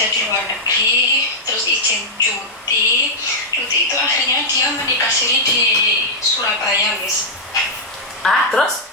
kerja di luar negeri, terus izin cuti itu akhirnya dia menikah siri di Surabaya, Miss. Terus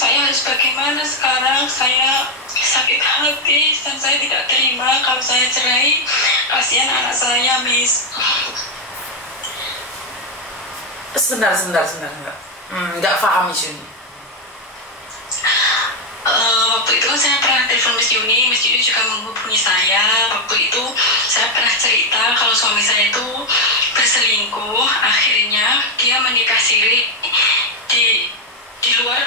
Saya harus bagaimana sekarang? Saya sakit hati dan saya tidak terima kalau saya cerai. Kasihan anak saya, Miss. Sebentar. Nggak paham Miss Yuni. Waktu itu saya pernah telepon Miss Yuni juga menghubungi saya. Waktu itu saya pernah cerita kalau suami saya itu berselingkuh. Akhirnya dia menikah siri di luar.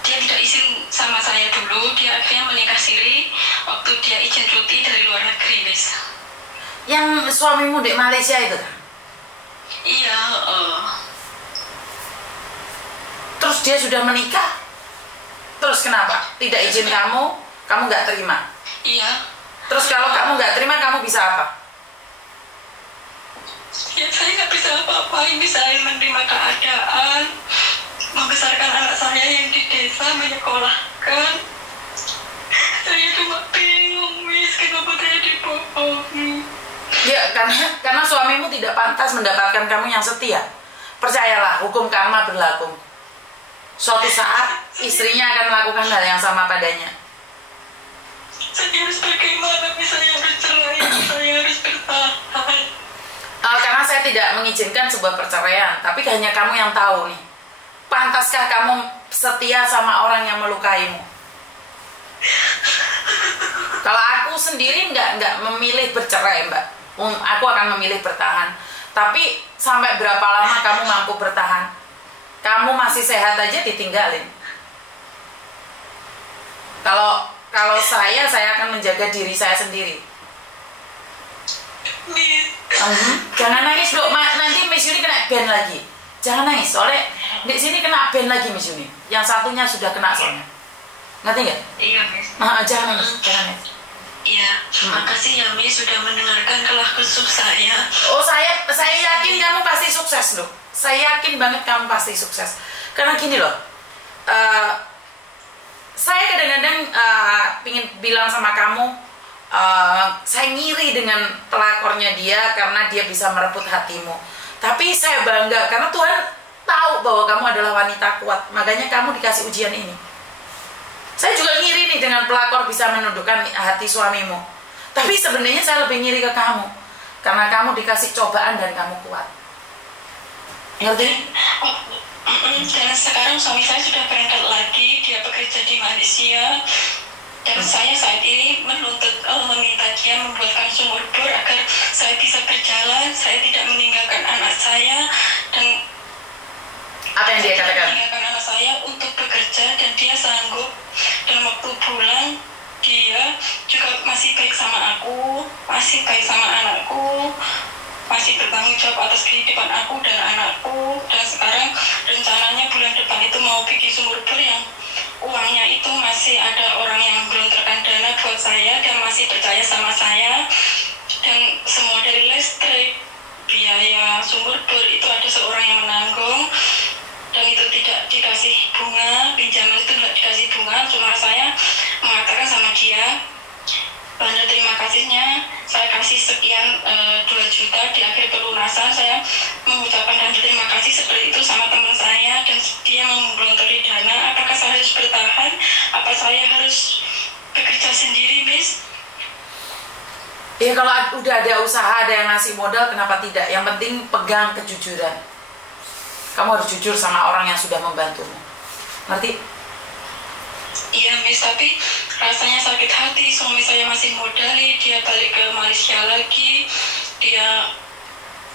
Dia tidak izin sama saya dulu. Dia akhirnya menikah siri waktu dia izin cuti dari luar negeri, Miss. Yang suamimu di Malaysia itu kan? Iya. Terus dia sudah menikah? Terus kenapa? Tidak izin kamu nggak terima? Iya. Terus kalau kamu nggak terima, kamu bisa apa? Ya, saya nggak bisa apa-apain, bisa menerima keadaan, membesarkan anak saya yang di desa, menyekolahkan. Saya cuma bingung, Miss, kenapa saya dibohongi. Ya, karena suamimu tidak pantas mendapatkan kamu yang setia. Percayalah, hukum karma berlaku. Suatu saat istrinya akan melakukan hal yang sama padanya. Saya harus bagaimana? Saya harus cerai, saya harus bertahan. Karena saya tidak mengizinkan sebuah perceraian, tapi hanya kamu yang tahu nih. Pantaskah kamu setia sama orang yang melukaimu? Kalau aku sendiri nggak memilih bercerai, Mbak. Aku akan memilih bertahan. Tapi sampai berapa lama kamu mampu bertahan? Kamu masih sehat aja ditinggalin. Kalau saya akan menjaga diri saya sendiri. Jangan nangis dok, nanti Miss Yuni kena ban lagi. Jangan nangis, soalnya di sini kena ban lagi Miss Yuni. Yang satunya sudah kena soalnya. Ngerti nggak? Iya, Miss. Jangan nangis. Iya, makasih ya Miss sudah mendengarkan keluh kesah saya. Oh, saya yakin kamu pasti sukses dok. Saya yakin banget kamu pasti sukses. Karena gini loh, saya kadang-kadang ingin bilang sama kamu, saya ngiri dengan pelakornya dia karena dia bisa merebut hatimu. Tapi saya bangga karena Tuhan tahu bahwa kamu adalah wanita kuat. Makanya kamu dikasih ujian ini. Saya juga ngiri nih dengan pelakor bisa menundukkan hati suamimu. Tapi sebenarnya saya lebih ngiri ke kamu karena kamu dikasih cobaan dan kamu kuat. Ngerti? Dan sekarang suami saya sudah berangkat lagi, dia bekerja di Malaysia. Dan saya saat ini meminta dia membuatkan sumur bor agar saya bisa berjalan, saya tidak meninggalkan anak saya, dan apa yang dia katakan? Meninggalkan anak saya untuk bekerja, dan dia sanggup. Dan waktu pulang dia juga masih baik sama aku, masih baik sama anakku, masih bertanggung jawab atas kehidupan aku dan anakku. Dan sekarang rencananya bulan depan itu mau bikin sumur bor yang uangnya itu masih ada orang yang gelontorkan dana buat saya dan masih percaya sama saya. Dan semua dari listrik, biaya sumur bor itu ada seorang yang menanggung. Dan itu tidak dikasih bunga, pinjaman itu tidak dikasih bunga. Cuma saya mengatakan sama dia, tanda terima kasihnya saya kasih sekian 2 juta di akhir pelunasan. Saya mengucapkan tanda terima kasih seperti itu sama teman saya, dan dia menggelontori dana. Apakah saya harus bertahan? Apa saya harus bekerja sendiri, Miss? Ya kalau udah ada usaha, ada yang ngasih modal, kenapa tidak? Yang penting pegang kejujuran. Kamu harus jujur sama orang yang sudah membantumu. Ngerti? Iya, Miss, tapi rasanya sakit hati. Suami saya masih muda nih, dia balik ke Malaysia lagi.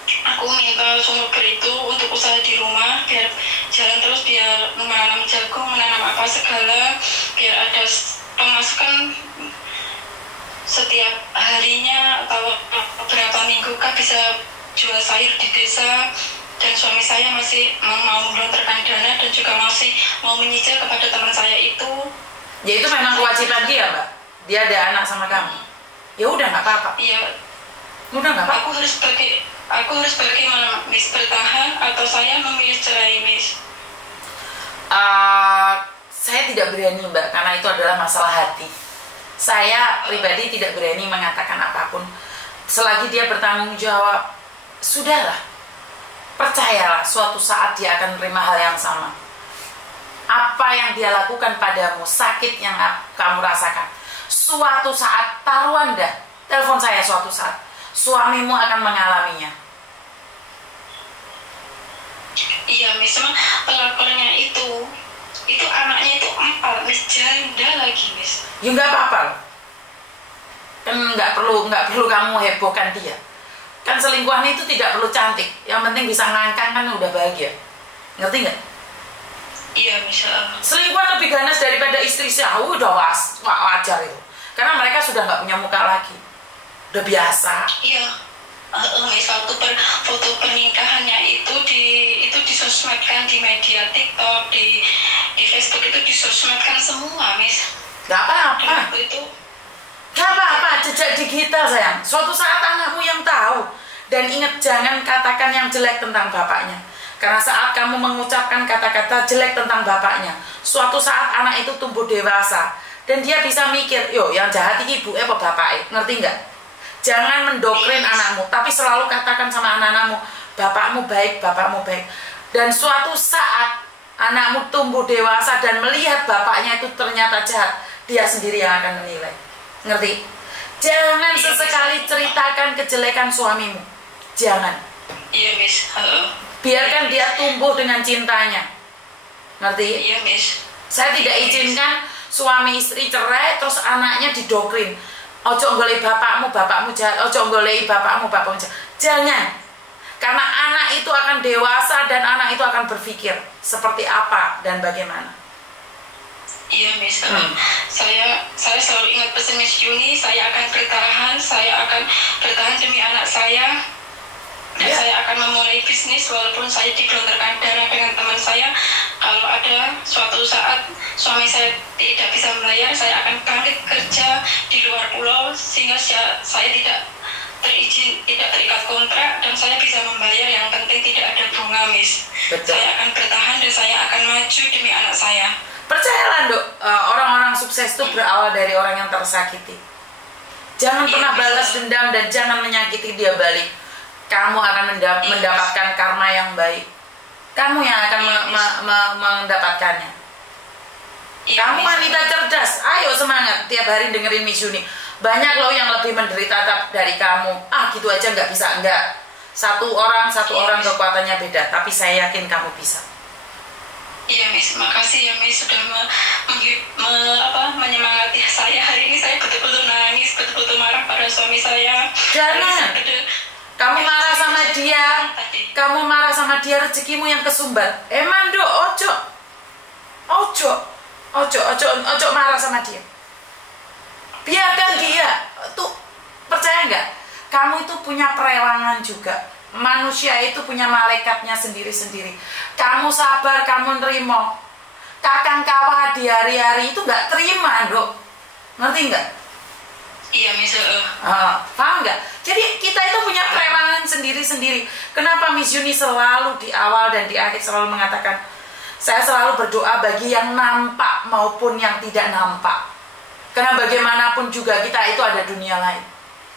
Aku minta sumur bor itu untuk usaha di rumah, biar jalan terus, biar menanam jagung, menanam apa segala, biar ada pemasukan setiap harinya atau beberapa minggu kah bisa jual sayur di desa. Dan suami saya masih mau menggelontorkan dana dan juga masih mau menyicil kepada teman saya itu. Ya itu memang kewajiban dia, Mbak. Dia ada anak sama kamu. Ya udah nggak apa-apa. Iya. Udah nggak apa-apa. Aku harus bagaimana, Miss? Bertahan atau saya memilih cerai, Miss? Saya tidak berani, Mbak, karena itu adalah masalah hati. Saya pribadi tidak berani mengatakan apapun. Selagi dia bertanggung jawab, sudahlah. Percayalah, suatu saat dia akan menerima hal yang sama. Apa yang dia lakukan padamu, sakit yang kamu rasakan, suatu saat, taruhan dah, telepon saya suatu saat, suamimu akan mengalaminya. Iya, Miss, emang pelapornya itu anaknya itu 4, Miss, janda lagi, Miss. Ya nggak apa-apa loh. Kan nggak perlu kamu hebohkan dia. Kan selingkuhan itu tidak perlu cantik, yang penting bisa ngangkang kan udah bahagia. Ngerti nggak? Iya, Miss. Selingkuhan lebih ganas daripada istri saya, udah wajar itu. Karena mereka sudah nggak punya muka lagi, udah biasa. Iya. Miss, waktu foto pernikahannya itu disosmedkan di media TikTok, di Facebook itu disosmedkan semua, Miss. Gak apa-apa. Waktu itu Gak apa-apa, jejak digital sayang. Suatu saat anakmu yang tahu. Dan ingat, jangan katakan yang jelek tentang bapaknya. Karena saat kamu mengucapkan kata-kata jelek tentang bapaknya, suatu saat anak itu tumbuh dewasa. Dan dia bisa mikir, yo yang jahat ibu apa bapaknya, ngerti nggak? Jangan mendoktrin anakmu, tapi selalu katakan sama anak-anakmu, bapakmu baik, bapakmu baik. Dan suatu saat anakmu tumbuh dewasa dan melihat bapaknya itu ternyata jahat, dia sendiri yang akan menilai. Ngerti? Jangan sesekali ceritakan kejelekan suamimu. Jangan. Iya, Miss. Biarkan dia tumbuh dengan cintanya. Ngerti? Iya, Miss. Saya tidak izinkan suami istri cerai terus anaknya didoktrin. Ojo golei bapakmu, bapakmu jahat. Ojo golei bapakmu, bapakmu jahat. Jangan. Karena anak itu akan dewasa dan anak itu akan berpikir seperti apa dan bagaimana. Iya, Miss. Saya selalu ingat pesan Miss Yuni, saya akan bertahan demi anak saya. Dan saya akan memulai bisnis walaupun saya digelontorkan darah dengan teman saya. Kalau ada suatu saat suami saya tidak bisa membayar, saya akan bangkit kerja di luar pulau sehingga saya tidak terikat kontrak dan saya bisa membayar, yang penting tidak ada bunga, Miss. Betul. Saya akan bertahan dan saya akan maju demi anak saya. Percayalah, Dok, orang-orang sukses itu berawal dari orang yang tersakiti. Jangan pernah balas dendam dan jangan menyakiti dia balik. Kamu akan mendapatkan karma yang baik. Kamu yang akan mendapatkannya. Kamu wanita cerdas, ayo semangat tiap hari dengerin Miss Yuni. Banyak loh yang lebih menderita dari kamu. Gitu aja nggak bisa, enggak. Satu orang kekuatannya beda, tapi saya yakin kamu bisa. Iya, Miss, makasih ya, Miss, sudah menyemangati saya. Hari ini saya betul-betul nangis, betul-betul marah pada suami saya. Jangan. Kamu marah sama dia. Kamu marah sama dia, rezekimu yang kesumbat. Mando, ojo marah sama dia. Biarkan dia. Tuh, percaya nggak? Kamu itu punya perewangan juga. Manusia itu punya malaikatnya sendiri-sendiri. Kamu sabar, kamu nerimo. Kakang kawah di hari-hari itu nggak terima, Dok. Ngerti nggak? Iya, Miss. Paham nggak? Jadi kita itu punya perewangan sendiri-sendiri. Kenapa Miss Yuni selalu di awal dan di akhir selalu mengatakan, saya selalu berdoa bagi yang nampak maupun yang tidak nampak. Karena bagaimanapun juga kita itu ada dunia lain.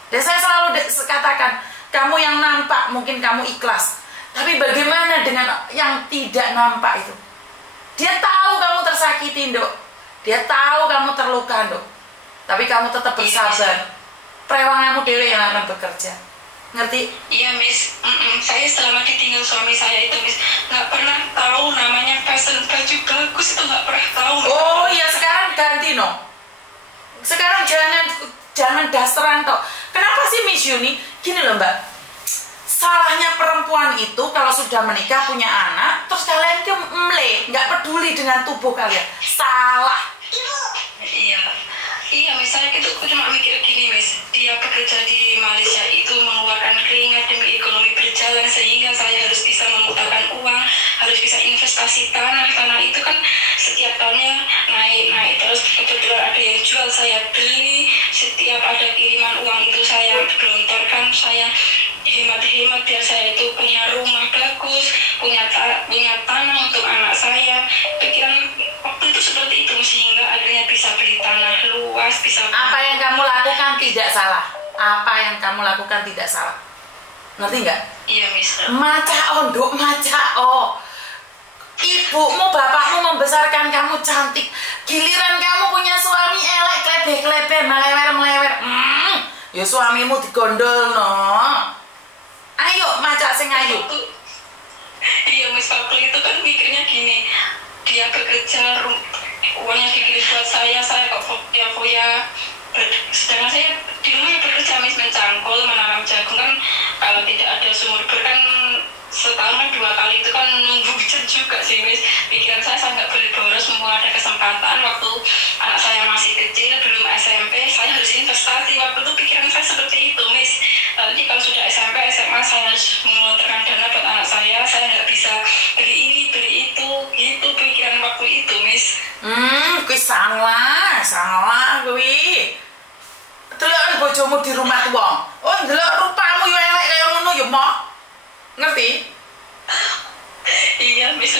Dan saya selalu katakan, kamu yang nampak mungkin kamu ikhlas, tapi bagaimana dengan yang tidak nampak itu? Dia tahu kamu tersakiti, Dok. Dia tahu kamu terluka, Dok. Tapi kamu tetap bersabar. Perewanganmu dewe yang akan bekerja. Ngerti? Iya, Miss. Saya selama ditinggal suami saya itu, Miss, nggak pernah tahu namanya fashion baju bagus, itu nggak pernah tahu. Oh iya, sekarang ganti, no. Sekarang jangan dasteran tok. Kenapa sih Miss Yuni? Gini loh, Mbak. Salahnya perempuan itu kalau sudah menikah punya anak, terus kalian nggak peduli dengan tubuh kalian. Salah. Iya, misalnya itu aku cuma mikir gini, Miss, dia bekerja di Malaysia itu mengeluarkan keringat demi ekonomi berjalan, sehingga saya harus bisa memutarkan uang, harus bisa investasi tanah itu kan setiap tahunnya naik terus. Kebetulan ada yang jual, saya beli. Setiap ada kiriman uang itu saya gelontorkan, saya hemat-hemat biar saya itu punya rumah bagus, punya tanah untuk anak saya. Pikiran waktu itu seperti itu, sehingga akhirnya bisa beli tanah luas, bisa beli... Apa yang kamu lakukan tidak salah. Apa yang kamu lakukan tidak salah. Ngerti nggak? Iya, Mister. Macao, nduk, macao. Ibumu, bapakmu membesarkan kamu cantik. Giliran kamu punya suami elek, klebe-klebe, melewer-melewer. Ya suamimu digondol, no. Ayo, macak sing ayu. Iya, Miss, waktu itu kan mikirnya gini. Dia bekerja, uangnya dikirim buat saya kok foya-foya. Sedangkan saya di rumah bekerja, Miss, mencangkul, menanam jagung kan. Kalau tidak ada sumur bor kan setahun kan 2 kali itu kan nunggu hujan juga sih, Miss. Pikiran saya nggak boleh boros, mumpung ada kesempatan. Waktu anak saya masih kecil, belum SMP, saya harus investasi. Waktu itu pikiran saya seperti itu, Miss. Nanti kalau sudah SMP, SMA, saya harus mengeluarkan dana buat anak saya nggak bisa beli ini, beli itu, gitu pikiran waktu itu, Miss. Kuwi salah kuwi. Deloken bojomu di rumah wong. Oh, ndelok rupamu yo elek kaya ngono yo, Mok. Ngerti? Iya, Miss.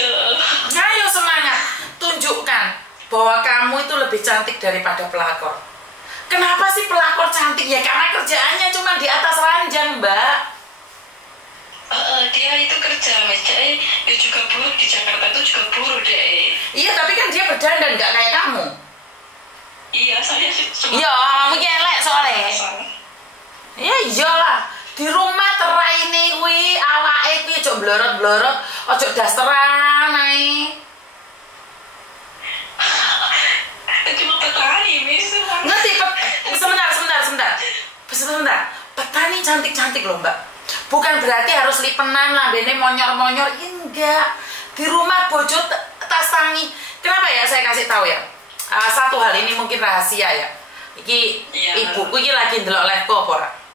Ayo semangat, tunjukkan bahwa kamu itu lebih cantik daripada pelakor. Kenapa sih pelakor cantik? Ya karena kerjaannya cuma di atas ranjang, Mbak. Dia itu kerja, Miss. Dia juga buruh di Jakarta, itu juga buruh deh. Iya, tapi kan dia berdandan nggak kayak kamu. Iya, saya sih Iya, mungkin elek soalnya. Ya iyalah. Di rumah teraine kuwi awake kuwi aja blorot-blorot, aja dasteran ae. Cuma petani, Miss. Ngerti? Sebentar. Petani cantik-cantik loh, Mbak. Bukan berarti harus lipenan lambene monyor-monyor, enggak. Di rumah bojo tas tangi. Kenapa ya saya kasih tahu ya? Satu hal ini mungkin rahasia ya. Iki iya, ibuku iki lagi ndelok live-ku apa ora?